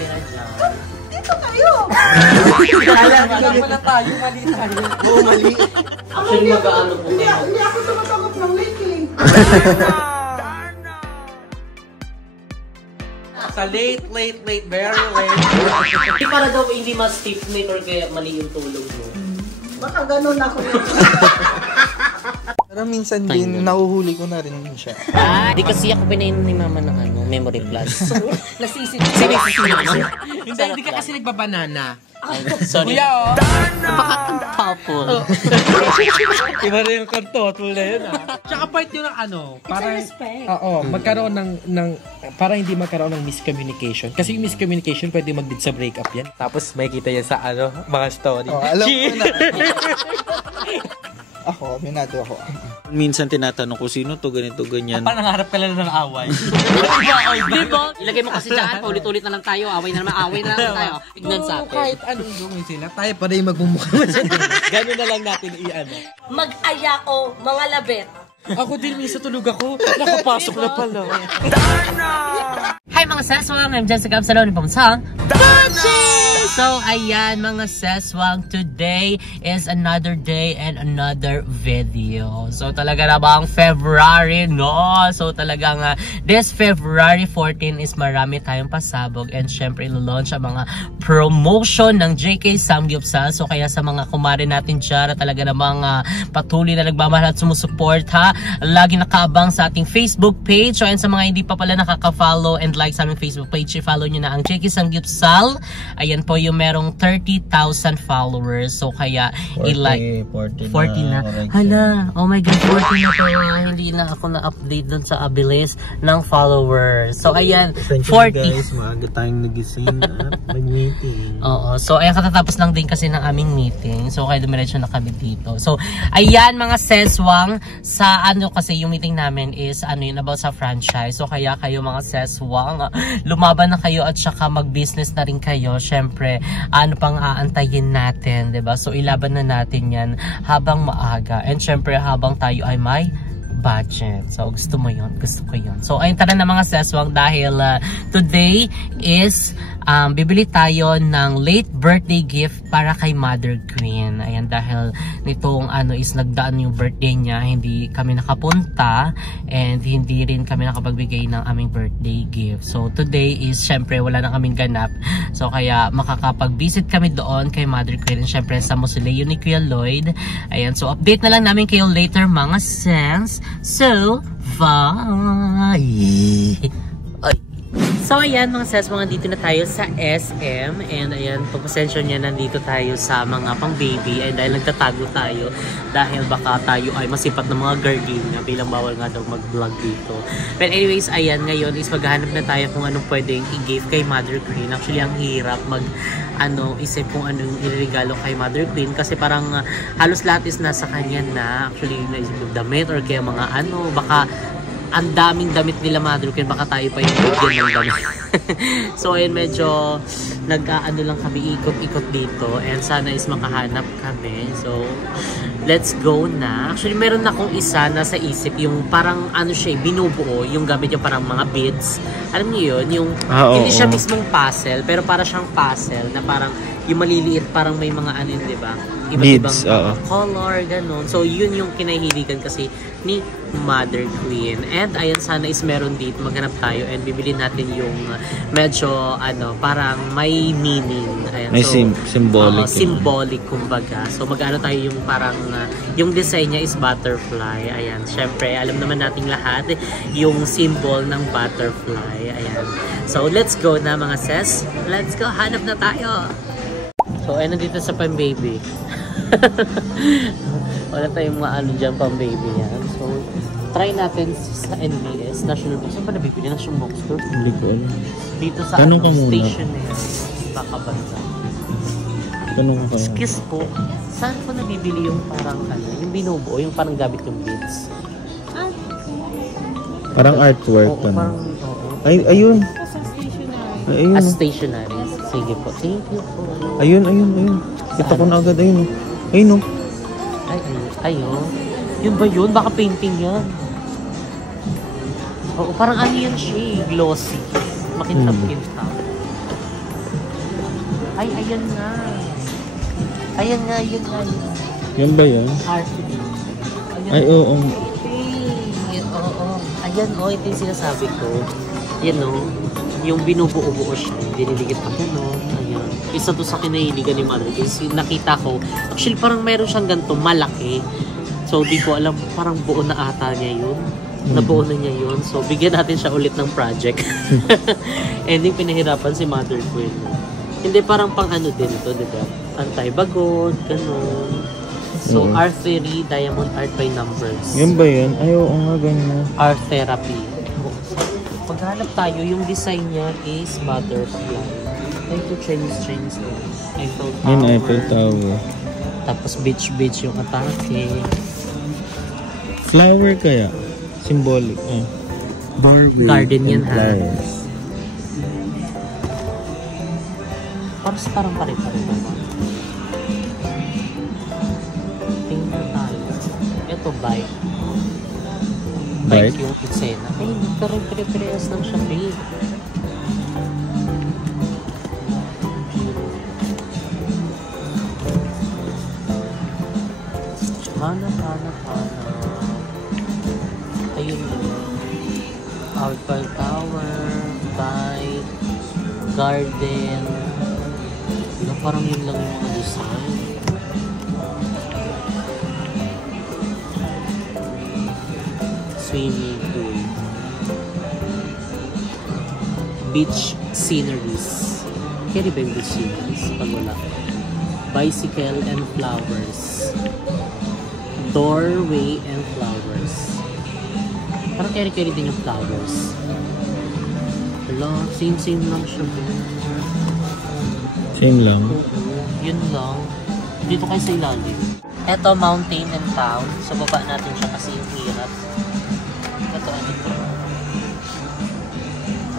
nakatira dyan. Dito kayo! Alam mo na tayo, mali tayo. Oo, mali. Actually, mag-aano po kayo. Hindi ako tumatanggap ng linking. Sa late, very late. Hindi para daw hindi mas stiff night or kaya mali yung tulog mo. Baka ganun ako. Pero minsan din, nahuhuli ko na rin siya. Hindi kasi ako pinainom ni mama ng Memory Plus. Nasisip. Hindi ka kasi nagbabanana. Sorry. Kuya, oh. Napaka-couple. Iba rin yung kantotul na yun, Tsaka part yun ng parang, respect. Oo, magkaroon ng para hindi magkaroon ng miscommunication. Kasi yung miscommunication pwede mag-lead sa breakup yan. Tapos may kita yan sa mga story. Oh, alam ko na. Ako, minado ako. Minsan tinatanong ko sino to, ganito, ganyan. Parang nangarap ka lang ng away. Di ba? Ilagay mo kasi dyan, paulit-ulit na lang tayo. Away na naman tayo. Tignan sa atin. Kahit anong gawin sila, tayo pa rin magmumukha. Gano'n na lang natin Mag-aya o mga labet. Ako din, minsan tulog ako. Nakapasok na pala. Hi mga seswang! I'm Jessica Absalon from Sang So, ayan mga seswang, today is another day and another video. So, talaga na ba ang February, no? So, talagang this February 14 is marami tayong pasabog and syempre ilo-launch ang mga promotion ng JK Samgyupsal. So, kaya sa mga kumare natin dyan, talaga namang patuloy na nagmamahal at sumusuport ha. Lagi nakaabang sa ating Facebook page. So, ayan sa mga hindi pa pala nakaka-follow and like sa aming Facebook page, i-follow nyo na ang JK Samgyupsal. Ayan po yung merong 30,000 followers. So kaya i-like 40 na. Hala, oh my god, 40 na to. Hindi na ako na-update dun sa abilis ng followers. So ayan, 40. Guys, maaga tayong nagising at mag-meeting. Oo, so ayan, katatapos lang din kasi ng aming meeting. So kaya dumiretso na kami dito. So ayan mga seswang, sa kasi yung meeting namin is yun about sa franchise. So kaya kayo mga seswang, lumaban na kayo at saka mag-business na rin kayo. Syempre, ano pang aantayin natin, 'di ba? So ilaban na natin 'yan habang maaga. And syempre habang tayo ay may budget. So gusto mo 'yon, gusto ko 'yon. So ayun, tara na mga seswang dahil today is bibili tayo ng late birthday gift para kay Mother Queen. Ayan, dahil nitong is nagdaan yung birthday niya, hindi kami nakapunta and hindi rin kami nakapagbigay ng aming birthday gift. So today is syempre wala na kaming ganap. So kaya makakapag-visit kami doon kay Mother Queen and syempre sa Mausoleo ni Kuya Lloyd. Ayan, so update na lang namin kayo later mga sense. So, bye! So ayan mga ses, mga dito na tayo sa SM and ayan, pagpasensya niya, nandito tayo sa mga pang baby and dahil nagtatago tayo dahil baka tayo ay masipat ng mga gardenia bilang bawal nga daw mag vlog dito. But anyways, ayan, ngayon is maghahanap na tayo kung anong pwedeng i-give kay Mother Queen. Actually ang hirap isip kung anong iregalo kay Mother Queen kasi parang halos lahat is nasa kanya na. Actually naisip yung damit or kaya mga baka ang daming damit nila Mother Queen, baka tayo pa yung bigyan ng damit. So ayun, medyo lang kami, ikot-ikot dito and sana is makahanap kami. So let's go na. Actually meron akong isa na sa isip, yung parang siya, binubuo yung gamit yung parang mga beads. Alam niyo yun, yung hindi siya mismong puzzle pero para siyang puzzle na parang yung maliliit, parang may mga di ba? Iba't ibang color, ganun. So yun yung kinahiligan kasi ni Mother Queen. And ayan, sana is meron dito, maghanap tayo and bibili natin yung medyo parang may meaning. Ayan, may so symbolic. Symbolic kumbaga. So magano tayo yung parang yung design niya is butterfly. Ayan, syempre alam naman nating lahat yung symbol ng butterfly. Ayan. So let's go na mga ses. Let's go, hanap na tayo. So ayun, nandito sa pang-baby. Wala tayong mga dyan pang-baby yan. So try natin sa NBS, National Bookstore. Saan pa nabibili? National Bookstore? Hindi ko alam. Dito sa stationery. Baka bansa. Excuse po, saan po nabibili yung parang yung binubuo, yung parang gamit yung beads? Parang artwork. Oo, parang, ayun. Ayun. As stationery. Sige po. Thank you po. Ayun. Kita ko na agad. Ayun. Ayun. Ayun. Yun ba yun? Baka painting yan. Oo, parang yan siya. Glossy. Makintab-kintab. Ay, ayan nga. Ayan nga, yun nga. Yan ba yan? Artist. Ay, oo. Oo. Ayan, ito yung sinasabi ko. Yan o. Yung binubuo-buo siya. Diniligit pa gano'n. Ayan. Isa to sa kinahiligan ni Mother. Kasi nakita ko. Actually, parang meron siyang ganito malaki. So, di ko alam. Parang buo na ata niya yun. Nabuo na niya yun. So, bigyan natin siya ulit ng project. And yung pinahirapan si Mother Queen. Hindi parang pang ano din ito, diba? Anti-bagod, ganun. So, art theory, diamond art by numbers. Yan ba yan? Ay, oo nga, ganyan. Art therapy. Paghanap tayo, yung design niya is butterfly. Ito Chinese Eiffel Tower. Yan, Eiffel Tower. Tapos beach yung atake. Flower kaya? Symbolic. Garden yan, ha? Flowers. Parang pare-pare ba? Tingnan tayo. Ito, bike. Bike yung eksena. Ay, pero pare-parehas lang siya, babe. Hanap. Ayun yun. Eiffel Tower, bike, garden. Parang yun lang yung mga design. Swimming pool. Beach sceneries. Kaya ba yung beach sceneries? Pag wala. Bicycle and flowers. Doorway and flowers. Parang kaya-kaya din yung flowers. Hello, same lang siya. Same lang. Yun lang. Dito kayo sa ilalim. Ito, mountain and town. Sa baba natin siya kasi yung hirap. Ito, ano ito?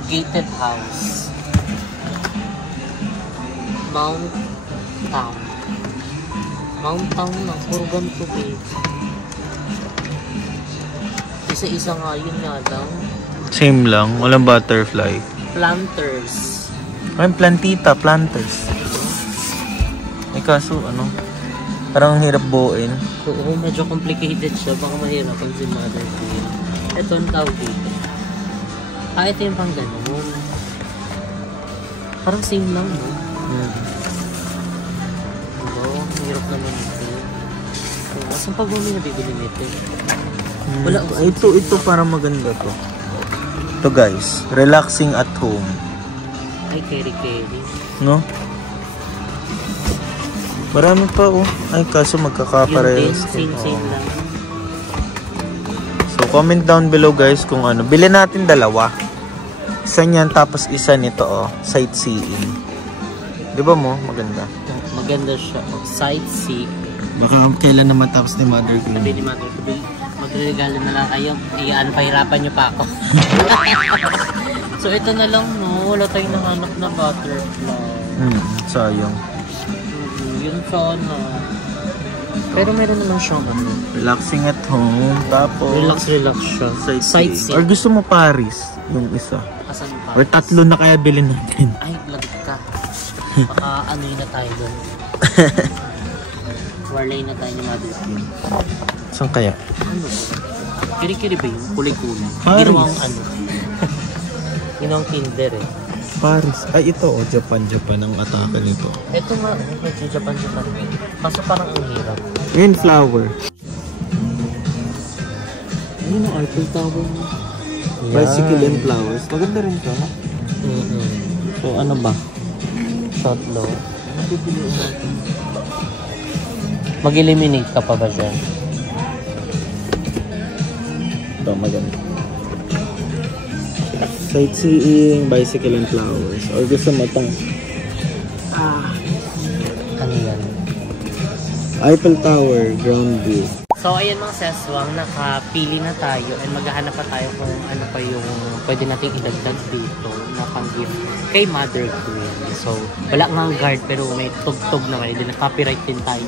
Gated house. Mount Town. Mount Town lang. Puro ganito, babe. Isa-isa nga, yun nga lang. Same lang. Walang butterfly. Planters. Ay, planters. Eh kaso, parang hirap buuin. Oo, medyo complicated siya. Baka mahirapan si Mother Queen. Ito ang tawag dito. Ito yung pang ganun. Parang same lang, no? Hello, hirap naman ito. So, saan pa bumi na bibili nito? Wala. Ito parang maganda to. Ito guys, relaxing at home. Ay, carry. No? Marami pa oh. Ay, kaso magkakaparehas. Yun din, same lang. So, comment down below guys kung ano. Bilhin natin dalawa. Isa niyan, tapos isa nito oh. Sightseeing. Di ba mo? Maganda. Maganda siya. Sightseeing. Baka kailan naman tapos ni Mother Queen. Sabi ni Mother Queen, magregalo na lang kayo. Pahirapan nyo pa ako. So, ito na lang, no? Wala tayong nahanap na butterfly. Sayang. Yun sana. Pero meron naman siyang Relaxing at home. Tapos relax siya. Sightseeing. Or gusto mo Paris? Yung isa. Asan pa? Or tatlo na kaya bilhin natin. Ay, lagit ka. Baka ano'y na tayo doon. Warlay na tayo ni Mother Queen. Saan kaya? Ano? Kiri-kiri ba yun? Kulay-kulay. Paris. Ginawang ano? Ginawang Kinder eh. Paris. Ay, ito oh. Japan ang atake nito. Ito nga, medyo Japan. Kaso parang ang hirap. Yun, flower. Ayun ang Eiffel Tower mo. Bicycle and flowers. Maganda rin to. So, ano ba? Shot low. Mag-eliminate ka pa ba dyan? Ito, maganda. Sightseeing, bicycle and flowers. Or gusto mo itong Ano yan? Eiffel Tower, ground view. So, ayan mga seswang, nakapili na tayo and maghahanap pa tayo kung ano pa yung pwede nating idagdag dito na pang-gift kay Mother Queen. So, wala nga ang guard pero may tugtog na kayo. Na-copyright din tayo.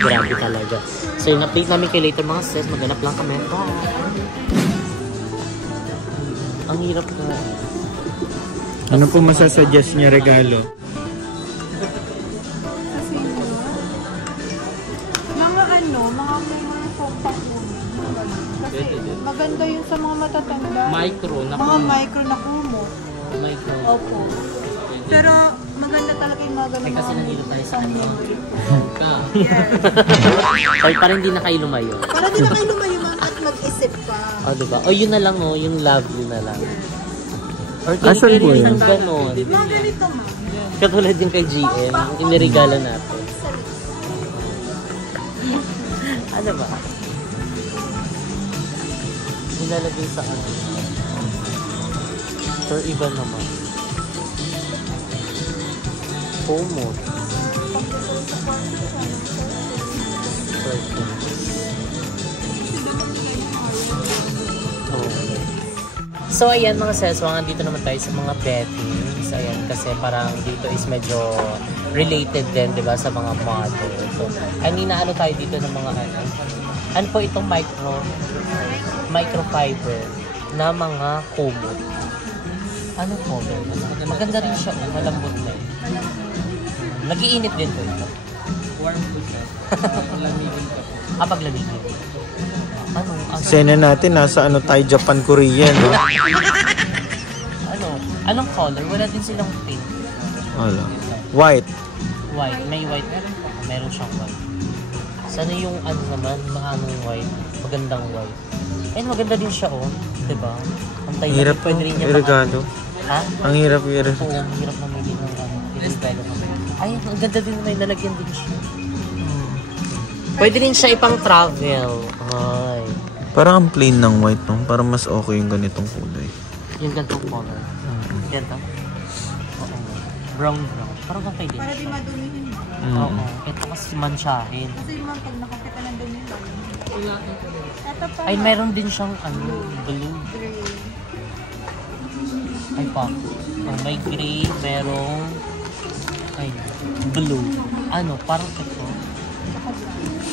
Grabe talaga. So, yung update namin kay later mga ses, maghanap lang kami. Bye! Ang hirap na. Ano po masasuggest niya regalo? mga matatanda. Micro na Mga micro na kumo. Micro. Opo. Pero maganda talaga yung mga ganun. Ay, kasi nandito tayo sa ano. Ka. Yes. Ay, parang hindi na kayo lumayo. Para di na kayo lumayo ma'am at mag-isip pa. O, diba? O, yun na lang, oh. Yung lovely na lang. Or Asan po kini-carry yun? ng ganon. Mga ganito ma'am. Katulad yung kay GM, yung inirigala natin. Ano ba? Nilalagay sa ano. Or iba naman. Pomo. So ayan mga sis, dito naman tayo sa mga beddings. Ayan, kasi parang dito is medyo related din, di ba, sa mga model. So, ano tayo dito ng mga ano. Ano po itong microfiber na mga kumot. Ano po? Maganda rin siya, malambot na. Nag-iinit din po ito. Warm po siya. Lamigin pa po. Paglamigin. Ano? Sena natin, nasa ano tayo, Japan, Korea, no? Anong color? Wala din silang pink. Wala. White. White. May white. Meron siyang white. Sana yung ano naman, maanong white. Magandang white. Eh, maganda din siya, oh. Diba? Ang tayo Hirap po, pwede rin niya irregalo. Ha? Ang hirap, Oo, ang hirap na may ng ano. Irregalo. Ay, ang ganda din na ilalagyan din siya. Pwede rin siya ipang travel. Ay. Parang ang plain ng white, no? Parang mas okay yung ganitong kulay. Yung gantong color. Ganito? Oo. Brown. Parang okay din Para di siya. madumihin mo. Oo. Ito kasi mansyahin. Kasi yung mga pag nakakita ng dumi ba yun? Ito pa. Ay, meron din siyang ano, blue. Ay pa. Oh, may gray, merong ay, blue. Ano, parang ito.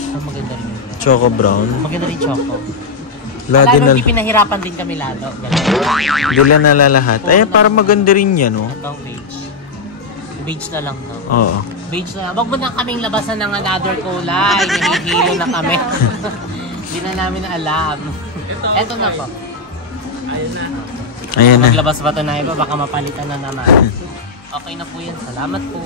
Ang maganda rin yun. Choco brown. Maganda rin choco. Lagi Lalo na, hindi pinahirapan din kami lalo. dila na lahat. Ay, parang maganda rin yan, no? Ito ang beige. Beige na lang, no? Oo. Beige na lang. Wag mo na kaming labasan ng another kulay. Nahihilo na kami. Hindi na namin alam. Ito na po. Ayan na. Maglabas ba ito na iba? Baka mapalitan na naman. Okay na po yan. Salamat po.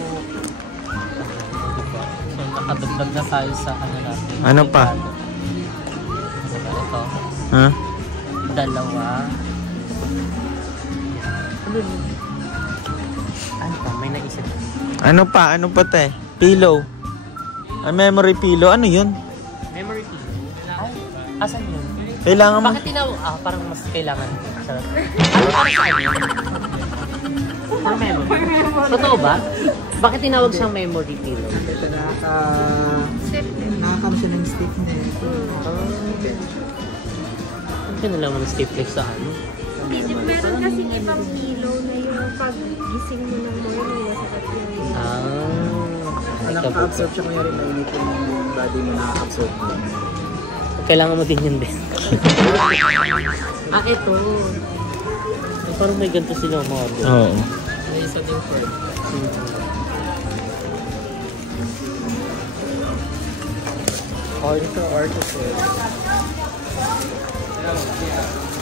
So, nakadagdag na tayo sa ano natin. Ano pa? Ito. Ha? Dalawa. Ano pa? May naisip. Ano pa? Ano pa, te? Pillow. A memory pillow. Ano yun? Memory pillow. Ay, asan yun? Kailangan mo. Bakit tinawag? Parang mas kailangan. Sarap. Ano para sa ano? For memory. Totoo ba? Bakit tinawag siyang memory pillow? Ito nakakam siya ng stiffness. Ano ka nalaman ng stiffness sa ano? Meron kasing ibang pillow na yung pag gising mo ng morning, masakit yung Nakaka-absorb siya kaya rin mainit yung body mo nakaka-absorb mo. Kailangan mo din yun din. Ito. Ay, parang may ganito sila mga doon. Oo. May isa din for Article.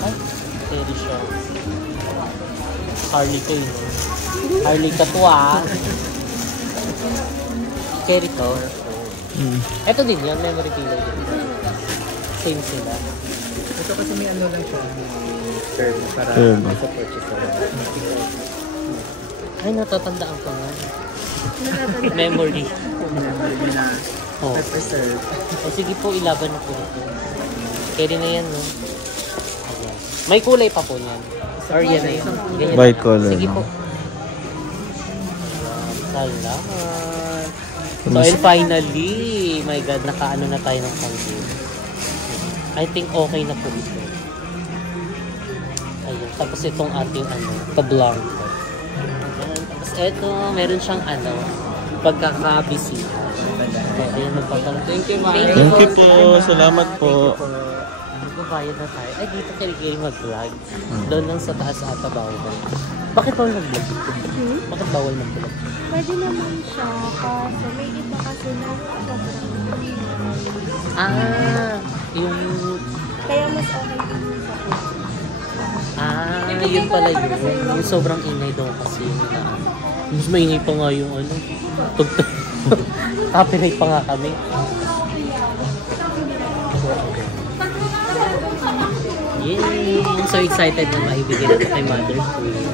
ay, very siya. Harley ko yun. Harley ka to Carry to. Ito din yan, memory pillow din. Same sila. Ito kasi may ano lang siya. Term para support siya sa Ay, natatandaan ko na. Memory. na Oh. preserve. Sige po, ilaban na po ito. Carry na yan, no? Ayan. May kulay pa po yan. Or yan na yun. Ganyan White na. color, Sige no? po. Salamat. So, and finally, my God, nakaano na tayo ng candle. I think okay na po ito. Ayun. Tapos itong ating ka-blanco. Tapos ito, meron siyang pagkakabisita. So, ayan, magpapalala. Thank you, Mike. Thank you po. Salamat po. Magbabayad na tayo. Ay, dito kayo mag-vlog. Doon lang sa taas ata bawal. Bakit bawal mag-vlog? Bakit bawal mag-vlog? pwede naman siya kasi may iba kasi na sobrang Yung... kaya mas okay din sa yun pala yun. Yung sobrang ingay daw kasi. Mas maingay pa nga yung ano. Tugtog. Copyright pa nga kami. Yay! I'm so excited na maibigay na kay Mother Queen.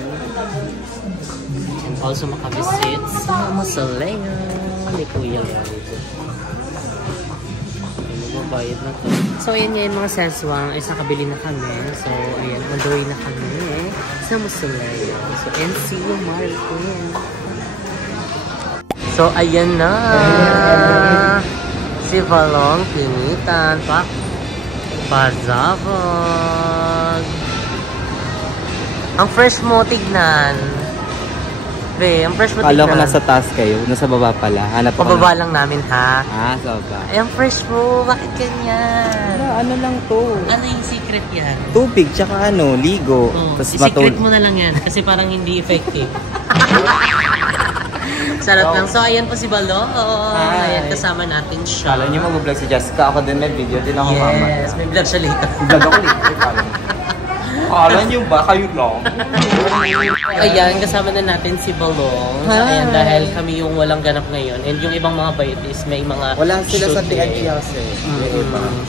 And also makabisit sa Mausoleo ni Kuya Larry. Bayad na to. So, ayan nga yung mga seswang. Ay, nakabili na kami. So, ayan, on the way na kami sa Mausoleo. So, NC yung Martin. So, ayan na. Si Valong pinitan. Pazabog. Ang fresh mo, tignan. Be, ang fresh mo tignan. Kala ko nasa taas kayo, nasa baba pala. Hanap ako pababa lang namin, ha? sa baba. Ay, ang fresh mo. Bakit ganyan? Ano lang to? Ano yung secret yan? Tubig, tsaka ligo. Oh, Tapos i-secret mo na lang yan kasi parang hindi effective. Sarap lang. So, ayan po si Balong. Ayan, kasama natin siya. Kala nyo mag-vlog si Jessica. Ako din may video. Din ako mama. Yes, may vlog siya later. Vlog ako later. Kala nyo ba? Kayo lang. Ayan, kasama na natin si Balong. So, ayan, dahil kami yung walang ganap ngayon. And yung ibang mga bayot is may mga Wala sila sa shooting. TNTS eh.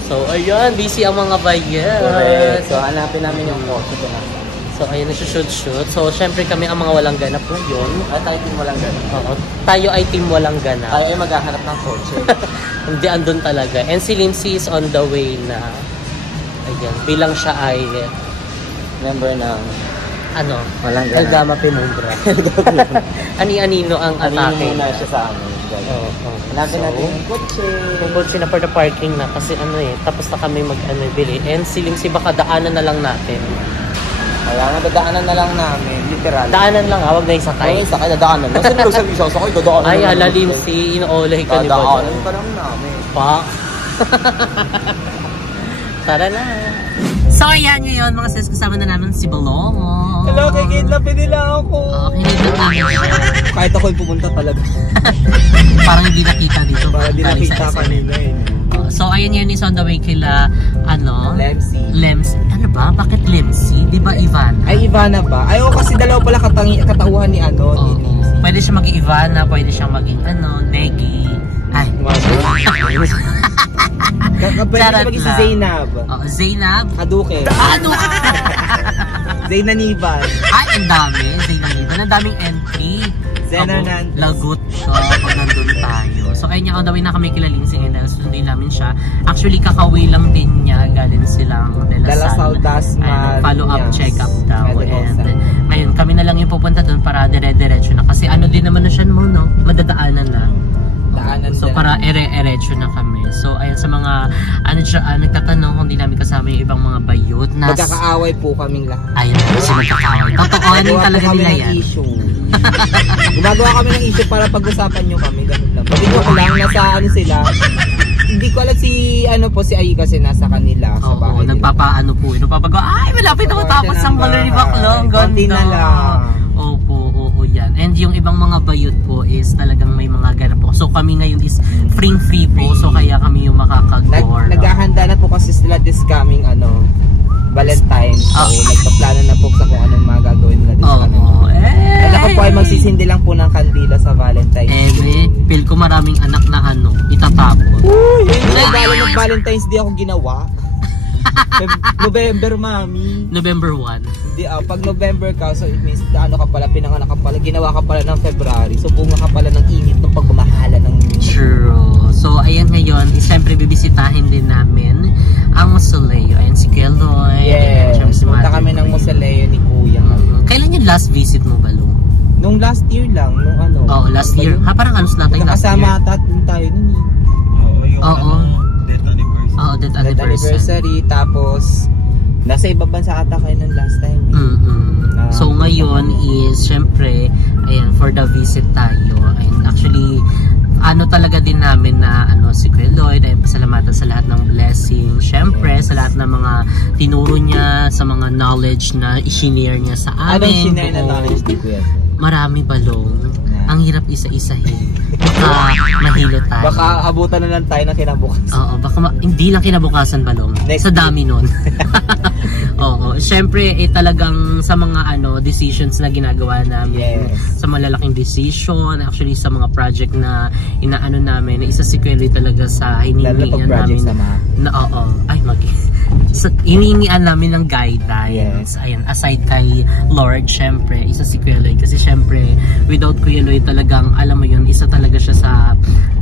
So, ayan, busy ang mga bayot. Correct. So, hanapin namin yung photo ko na. So, ayun, nagsushoot-shoot. So, syempre kami ang mga walang ganap ngayon. At tayo team walang ganap. Oo. Tayo ay team walang ganap. Tayo ay maghahanap ng kotse. Hindi, andun talaga. And si Lindsay is on the way na. Ayan, bilang siya ay Member ng ano? walang ganap. Elgama Penumbra. Ani-anino ang atake. Anino na siya sa amin. Oo. Hanapin natin yung kotse. Yung kotse na for the parking na kasi ano tapos na kami bili. And si Lindsay baka daanan na lang natin. Kaya nga, dadaanan na lang namin, literal. Daanan lang wag na isakay. Ay, sakay, dadaanan lang. Sino nagsabi sa sakay, dadaanan Ay, lang. ala Lindsay, inoolay ka ni Balong. Dadaanan pa lang namin. Pa. Tara na. So, ayan ngayon, mga sis, kasama na namin si Balong. Hello, kikidnapin nila ako. Okay, nandun namin siya. Kahit ako'y pumunta talaga. Parang hindi nakita dito. Parang hindi Galing nakita sa SM. kanina eh. So, ayan yan is on the way kila, Lemsi. Lemsi. Ano ba? Bakit Lemsi? Di ba Ivana? Ay, Ivana ba? Ay, kasi dalawa pala katauhan ni ano, Oo. ni Lindsay. Pwede siya maging Ivana, pwede siyang maging Negi. Ay. Pwede siya maging si Zainab. Zainab? Kaduke. Ano? Zainaniban. Ay, ang dami. Zainab. Ang daming entry. Zenanan. Lagot siya pag nandun tayo. So, ayun niya, on the way na kami kila Lindsay dahil susundin namin siya. Actually, kakaway lang din niya. Galing silang De La Salle. Follow-up, check-up daw. And ngayon, kami na lang yung pupunta doon para dire-diretso na. Kasi ano din naman na siya mo, no? Madadaanan na. So, para ere-erecho na kami. So, ayun sa mga, nagtatanong kung di namin kasama yung ibang mga bayot. Magkakaaway po kaming lahat. Ayun, kasi magkakaaway. Totoo, hindi talaga nila yan. Gumagawa kami ng issue para pag-usapan nyo kami. Ganun lang. Pag ko lang, nasa ano sila. Hindi ko alam si Ai kasi nasa kanila. Sa bahay nila. Nagpapaano po. Nagpapagawa, ay, malapit ako tapos ang Valerie Baclong. Konti na lang. Opo, yan. And yung ibang mga bayot po is talagang may mga ganap po. So kami ngayon is free po. So kaya kami yung makakag-tour. Naghahanda na po kasi sila this coming Valentine's. So nagpaplano na po sa kung anong mga gagawin nila this coming. Ako po ay magsisindi lang po ng kandila sa Valentine's. Feel ko maraming anak na itatapon. Ng Valentine's Day ako ginawa. November, mami. November 1. Di, pag November ka, so it means pinanganak ka pala, ginawa ka pala ng February. So bunga ka pala ng init ng pagmamahala ng True. So ayan ngayon, siyempre bibisitahin din namin ang Mausoleo. Ayan si Keloy. Yes. Punta kami ng Mausoleo ni Kuya. Kailan yung last visit mo, Balong? Nung last year lang, Oo, last year. Parang anos natin last year. Nakasama tayo nun eh. Oo. Oo, death anniversary. Tapos nasa ibang bansa ata kayo nung last time. So ngayon is syempre ayan for the visit tayo. And actually talaga din namin na si Kuya Lloyd ay pasalamatan sa lahat ng blessing. Syempre sa lahat ng mga tinuro niya, sa mga knowledge na i-share niya sa amin. Anong share na knowledge ni Kuya? Marami, Balong. Ang hirap isa-isahin. mahilo tayo. Baka abutan na lang tayo ng kinabukasan. Oo, baka hindi lang kinabukasan balong. Sa dami nun. Oo, syempre talagang sa mga decisions na ginagawa namin, sa malalaking decision, actually sa mga project na inaano namin, isa si Kuya talaga sa hinihingian namin. Hinihingian namin ng guidelines. Ayan, aside kay Lord, syempre, isa si Kuya Lloyd. Kasi syempre, without Kuya Lloyd talagang, alam mo yun, isa talaga siya sa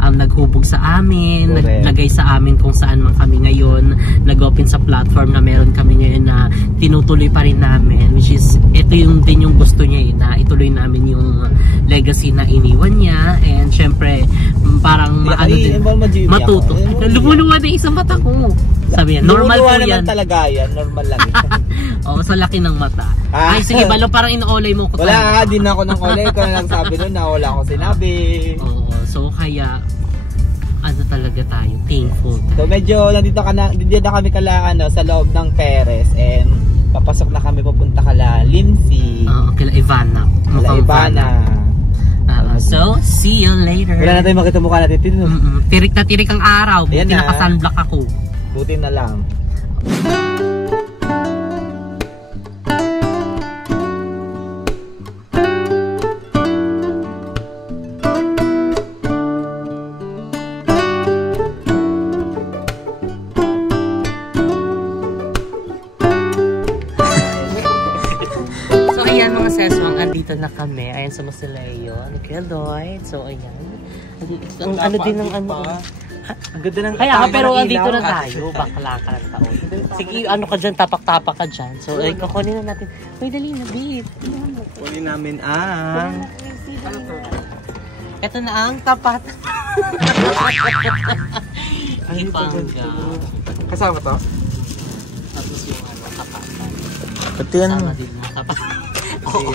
naghubog sa amin, naglagay sa amin kung saan man kami ngayon, nag-open sa platform na meron kami ngayon na tinutuloy pa rin namin, which is, ito din yung gusto niya na ituloy namin yung legacy na iniwan niya. And syempre, parang matuto. Lumuluwa na isang mata ko. Sabi yan, normal po yan. Naman talaga yan, normal lang yan. Oo, sa laki ng mata. Ay, sige, Balo, parang inoolay mo ko. Wala din ako ng olay ko na lang sabi nun na wala akong sinabi. Oo, so kaya, talaga tayo, thankful tayo. So medyo, nandito na kami sa loob ng Perez, and papasok na kami papunta kala Lindsay. Oo, kala Ivana. So, see you later. Wala na tayo makita mukha natin. Tirik na tirik ang araw. Buti naka-sunblock ako. Buti na lang. Andito na kami. Ayan sa Masileo. Kuya Lloyd. So, ayan. Ang din ng Ang ganda ng kaya pero andito na tayo. Bakla ka ng taon. Sige, ka dyan, tapak-tapak ka dyan. So, kukunin na natin. Uy, dali na, babe. Kunin namin ang... Ito na ang tapat. Ay, pangga. Kasama to? Tapos yung tapatan. Pati yan. Kasama din mo tapatan. Oo.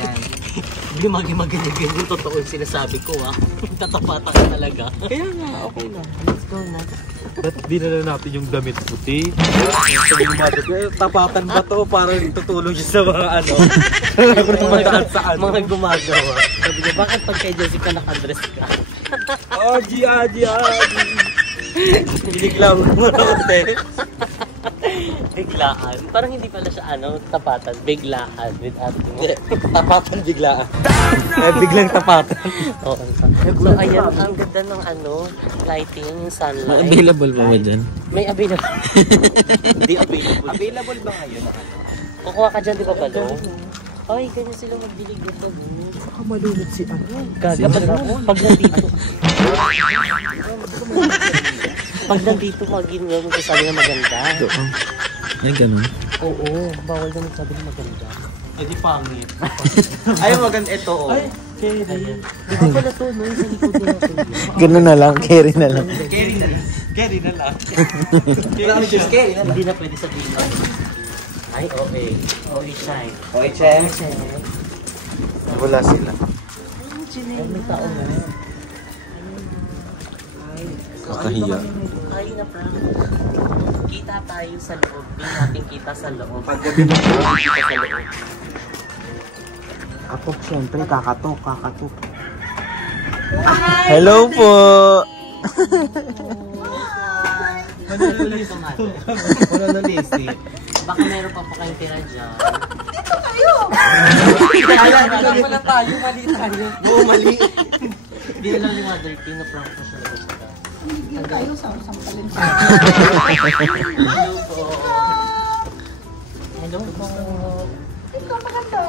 Hindi maganyan-ganyan. Totoo yung sinasabi ko, tatapatan ka talaga. Kaya nga, okay lang. Let's go na. Ba't di na lang natin yung damit puti? Sabi ng mother ko, tapatan ba to? Parang tutulong siya sa mga mga gumagawa. Sabi niya, bakit pag kay Jessica naka-dress ka? Aji. Binigla mo na konti. Biglaan. Parang hindi pala siya tapatan. Biglaan with ate. Tapatan biglaan. Biglang tapatan. Oo. So ayan, ang ganda ng lighting, sunlight. May available ba dyan? May available. Hindi available. Available ba ngayon? Kukuha ka dyan, di ba Balo? Ay, ganyan sila magdilig dito. Baka malunod si Gaga. Pag nandito. Pag nandito, magsasabi na maganda. Ay, ganun. Oo, bawal na magsabi na maganda. Eh, di pangit. Ay, maganda ito, Ay, Kerry. Di ba pala to, no? Sa likod na natin. Ganun na lang, carry na lang. Carry na lang. Hindi na pwede sabihin. Ay, okay. Okay, shine. Okay, Chem. Wala sila. May tao na. Kakahiya. Ay, na-prank. Kita tayo sa loob. Hindi natin kita sa loob. Paggabi mo kita sa loob. Katok, syempre. Kakatok. Hello po! Wala na lisi. Baka meron pa kayong tira dyan. Dito kayo! Wala tayo, mali tayo. Oo, mali. Hindi na lang yung mother king na prank ko siya. Hindi kayo sa sampalin. Hello po. Hello po. Ikaw maganda.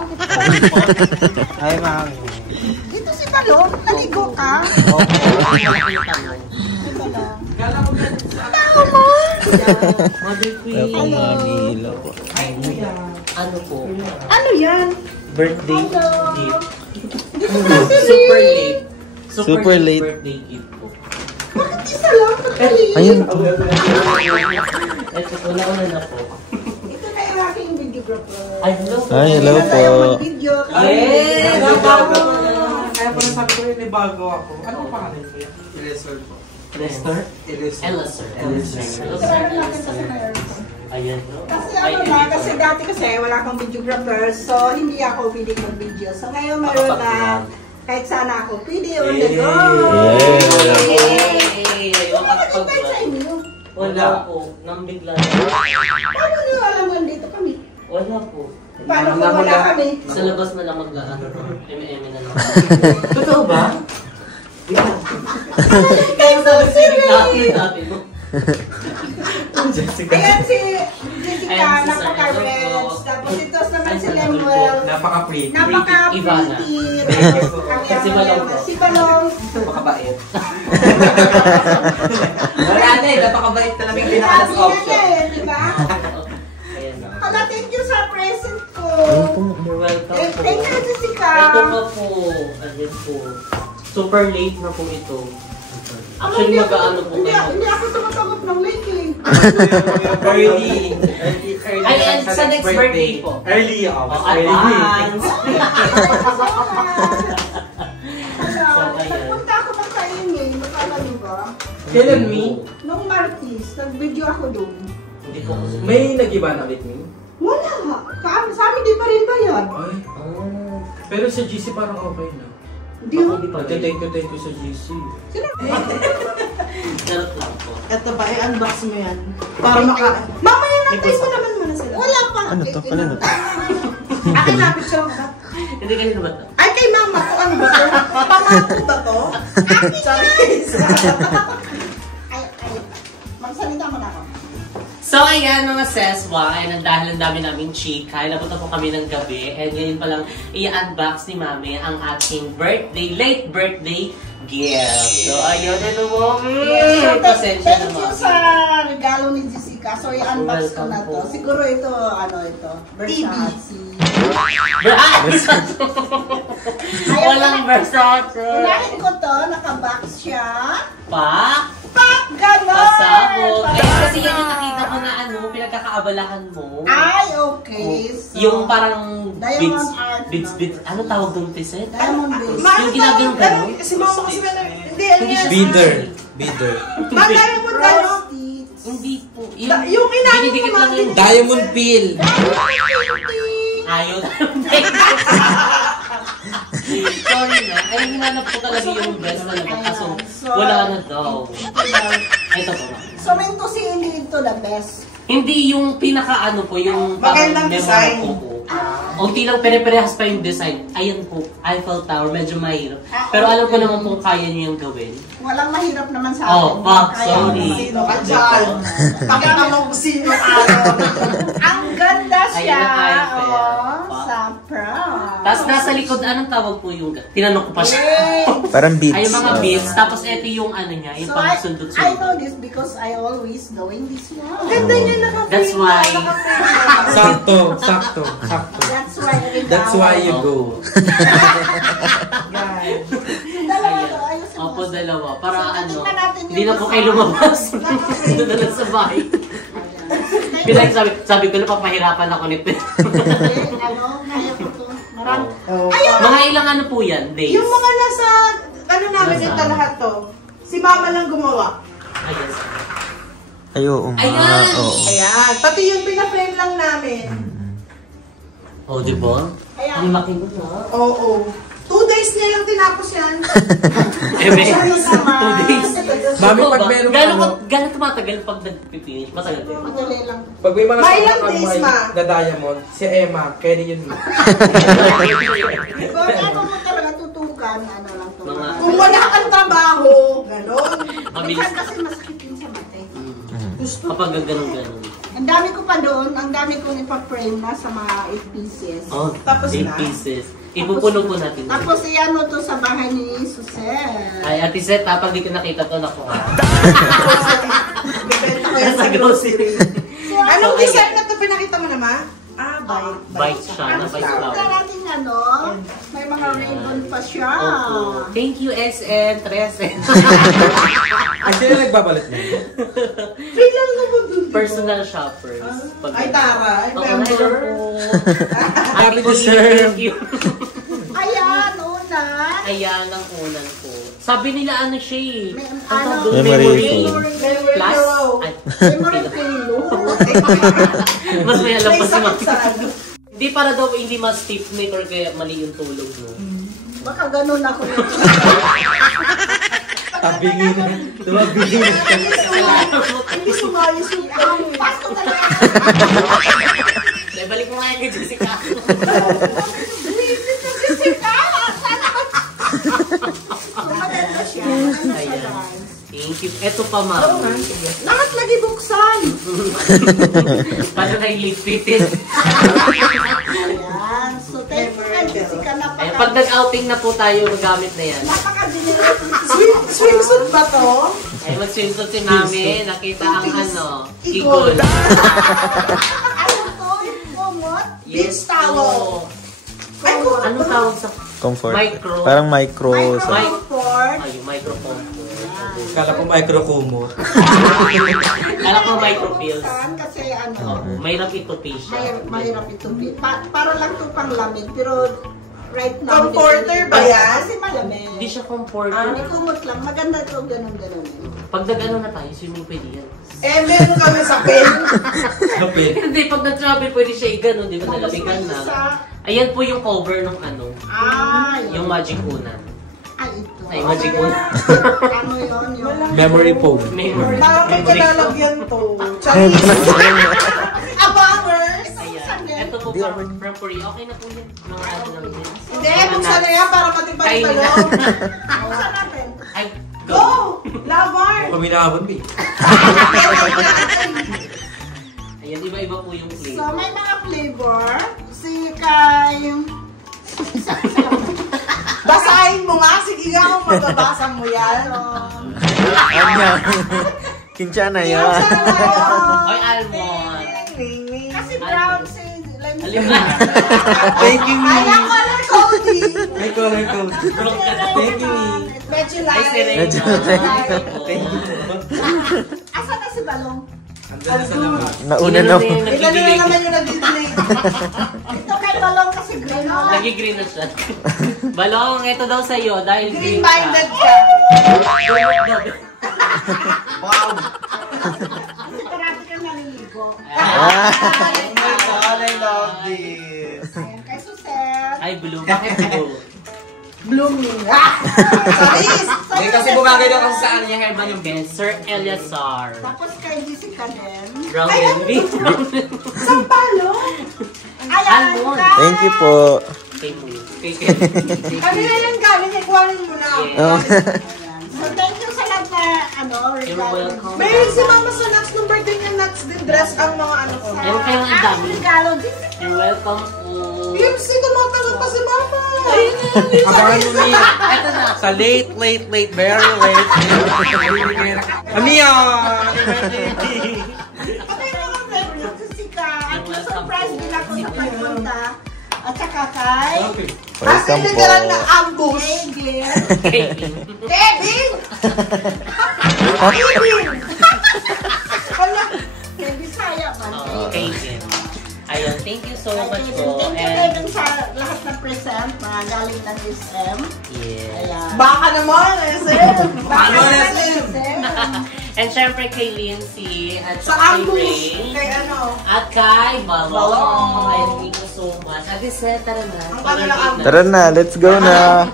Ay, mami. Dito si Balong, naligo ka. Tao mo! Mother queen. Hello. Ano po? Ano yan? Birthday gift. Super late. Super late. Birthday gift po. Bakit isa lang? Pagkali. Ayun. Ito po, nauna na po. Ito na yung aking videographer. Ay, hello po. Ay, hello po. Video. Kaya pala sabi ko rin, bago ako. Anong pangalan ko yan? Eliezer po. Lester? Eliezer. Ayan. Kasi kasi dati wala akong videographer, so hindi ako willing mag-video. So ngayon meron na Kahit sana ako, pwede on the go. Makakapag sa inyo. Wala po. Nang bigla. Paano nyo alam mo dito kami? Wala po. Paano kung wala kami? Sa labas mo lang maglaan. M&M na lang. Totoo ba? Kaya sabi sa dati mo. Ayan si Jessica, napaka-reds. Tapos ito naman si Lemuel. Napaka-pretty. Napaka-pretty. Si Balong. Si Balong. Napakabait. Wala na eh, napakabait talaga yung pinakalas Sabi option. niya eh, di ba? Ayan na. Hala, thank you sa present ko. You're welcome po. Thank you, Jessica. Ito pa po. Ayan po. Super late na po ito. Actually, mag-ano po kayo. Hindi ako tumatanggap ng late eh. Early. Ay, sa next birthday po. Early, Advance. Nagpunta ako ng kaingin, nakala niyo ba? Kailan me? Nung Martis, nag-video ako doon. Hindi po kasi. May nag-iba na with me? Wala. Sa amin di pa rin ba yan? Ay. Pero sa GC parang okay na. Hindi Ako mo. hindi pa. Thank you sa GC. Charot lang po. Ito ba, i-unbox mo yan. Para maka... Mamaya natin Mo naman muna sila. Wala pa. Ano to? Kanino to? Akin na, picture mo ba? Hindi kanino ba ito? Ay, kay mama ko, ano ba to? Pamako ba to? Sorry. Ay, magsalita mo na ako. So, ayan mga seswa, ay dahil ang dami namin chika, napunta po kami ng gabi, and ngayon pa lang i-unbox ni Mami ang ating late birthday gift. So, ayun, ito mo. Pasensya Thank naman. you sa regalo ni Jessica. So, i-unbox ko na to. Welcome po. Siguro ito, Versace. Walang Versace. Unahin ko to, naka-box siya. Pa? Pak! Ganon! Pasabog. Ay, kasi yan yung nakita ko na pinagkakaabalahan mo. Ay, okay. So, Yung parang Diamond art. bits. Ano tawag doon, Tiset? Diamond base. Yung ginagano ka, no? Si mama kasi hindi, Hindi siya Bitter. sabi. Bitter. Diamond ano? Frosted. Hindi po. Yung inaano Dinidikit mo, lang yung... Diamond peel. Ayaw na. Sorry na. Ay, hinanap ko talaga yung best na kaso wala na daw. Ito po. So, meant to say, hindi ito the best. Hindi yung pinaka-ano po, yung Magandang design. po. Unti lang pere-perehas pa yung design. Ayan po, Eiffel Tower, medyo mahirap. Pero alam ko naman kung kaya niyo yung gawin. Walang mahirap naman sa Oh, akin. fuck, Kaya sorry. naman. Sino ka dyan? Pakita mo kung sino ka. Ang ganda siya. Ayan ang Eiffel. Oh, sa prom. Tapos nasa likod, anong tawag po yung... Tinanong ko pa siya. Parang beats. Ay, yung mga beads. Tapos ito yung ano niya, yung So, I pang-sundot-sundot. know this because I always doing this one. Ganda niya naka-frame. That's why. Sakto. That's why you go. Guys. Dalawa to, ayusin mo. Opo, dalawa. Para So, ano, titignan natin yung hindi na po isa. kayo lumabas. Doon na lang sa bahay. Sabi ko na papahirapan ako nito. Kaya ko to. Marami. Mga ilang ano po yan, days? Yung mga nasa, ano namin Nasa- ito lahat to. Si mama lang gumawa. Ayun. Ay, oo nga. Ayan! Oo. Ayan. Pati yung pina-frame lang namin. Oh, di ba? Ayan. Ang laki mo na. Oo. 2 days niya yung tinapos yan. Eh, may 2 days. Mami, Ikaw pag ba? meron Gano'n tumatagal pag nag-finish? Matagal din. Madali lang. Pag may mga Mailang sakit days, buhay ma? na diamond, si Emma, carry yun. Kung ano mo talaga tutukan, ano lang to. Mga- Kung wala kang trabaho, ganon. Mabilis. Minsan kasi masakit yun sa mate. Gusto. Kapag gano'n-gano'n. Ang dami ko pa doon, ang dami ko ipa-frame na sa mga 8 pieces. Oh, Tapos 8 na? pieces. Ipupuno po natin. Tapos iyan mo to sa bahay ni Susel. Ay, Ate Seth, pag di ko nakita to, naku ha. Bibenta ko yan sa grocery. Anong design na to pinakita mo naman? Bite siya, na bite Tapos flower. natin ano, may mga ribbon pa siya. Opo. Thank you, SM, 13. Ang sila nagbabalat niya. Biglang ko mo dun. Personal shoppers. Ay, Tara. I Oo, remember. hello po. Happy to Colleen, serve. thank you. Ayan, una. Ayan ang unan ko. Sabi nila ano siya eh. May, Ang ano, tawag doon, Memory memory foam. plus. Ay, memory pillow. mas may alam pa si May Mami. sakit sa ano. Hindi para daw hindi mas stiff neck or kaya mali yung tulog mo. Baka ganun ako. Tabingin na. Tumabingin na. Hindi sumayos yung pasok talaga. Balik mo nga kay Jessica. Jessica! Sana ko. Maganda siya. Ayan. Thank you. Eto pa, ma'am. Lahat lagi buksan. Paano na ilipitin? Ayan. So, thank you kay Jessica. Ayan, pag nag-outing na po tayo, magamit na yan. Napaka-generous. Swimsuit ba to? Ay, mag-swimsuit si mami. Nakita ang igol. Ano to? Kumot? Beach towel. Ay, kumot. Anong tawag sa Comfort. Micro. Parang micro. Micro-comfort. Ay, yung microphone. Kala ko micro-kumot. Alam ko micropills. Kasi ano, Mahirap itupi siya. mahirap ito. Para lang ito pang lamig. Pero right now, Comforter ba yan? Kasi malamig. Hindi siya Hindi comforter. kumot lang. Maganda ito. Ganun. Pag nag-ano na tayo, swimming pwede yan. Eh, meron kami sa pen. Kapit. Hindi, pag nag-travel, pwede siya i-ganon. Di ba nalamigan na? Ayan po yung cover ng ano. Yung Magic Unan. Ito. Ay, Magic Unan. Ano yun? Yung Memory foam. Memory. Parang may kalalagyan to. Chinese. Abangers. Ayan. Ito po from Korea. Okay na po yan. Mga ano lang din. Hindi, buksan na yan para matibay Kainin talong. na. Buksan natin. Ay, Go! Lavar! Paminahon, B. Ayan, iba-iba po yung flavor. So, may mga flavor. Si kay... Basahin mo nga. Sige nga kung mababasa mo yan. Anya. Kincha na yan. Oy, almond. Kasi brown si... Alimlan. Thank you, Ay, me. ang color coding. May color code. Thank you, me. Medyo Ay, light. Serena. Thank you. Asan na si Balong? Andun na sa labas. Nauna na po. Ito na naman yung nag-delay. Ito kay Balong kasi green. Nag-green na siya. Balong, ito daw sa'yo dahil green Green-minded ka. ka. Kasi parati ka naliligo. I love this. Ayan, kay Suset. Ay, blue. Bakit blue? Blooming. Saris! Hindi kasi bumagay daw kasi sa kanya herbal yung Okay, Sir Eliasar. Tapos kay Jessica din. Brown envy. Sampalo! Ayan, Almond. kay... Thank you po. Kanina yan galing, ikuhanin mo na. Ayan. So, thank you sa lahat na, You're regalo. welcome. Meron si Mama sa nuts nung birthday niya, nuts din dress ang mga ano ko. Meron kayong ang dami. Regalo, Jessica. You're welcome po. Pipsi, tumatanggap pa si Mama. Abangan mo, me. Ito na. Sa late, very late. Amiya! Pati mga friend ko, Jessica. At surprise din ako sa pagpunta. At saka kay... As in, Welcome po. literal na ambush. Kevin. Kevin. Kevin! Kevin! Wala. Kay Bisaya man. Kevin. Ayun, thank you so much Thank po. you, Kevin, sa lahat ng present. Mga galing ng SM. Yeah. Ayan. Baka naman, SM. Baka Baka naman, SM. SM. And syempre kay Lindsay at Sa kay ambush. Ray. Kay ano. At kay Balong. Balong. Ay, thank you so much. Ate Seth, tara na. Ang ano na ambush. Tara na, let's go na.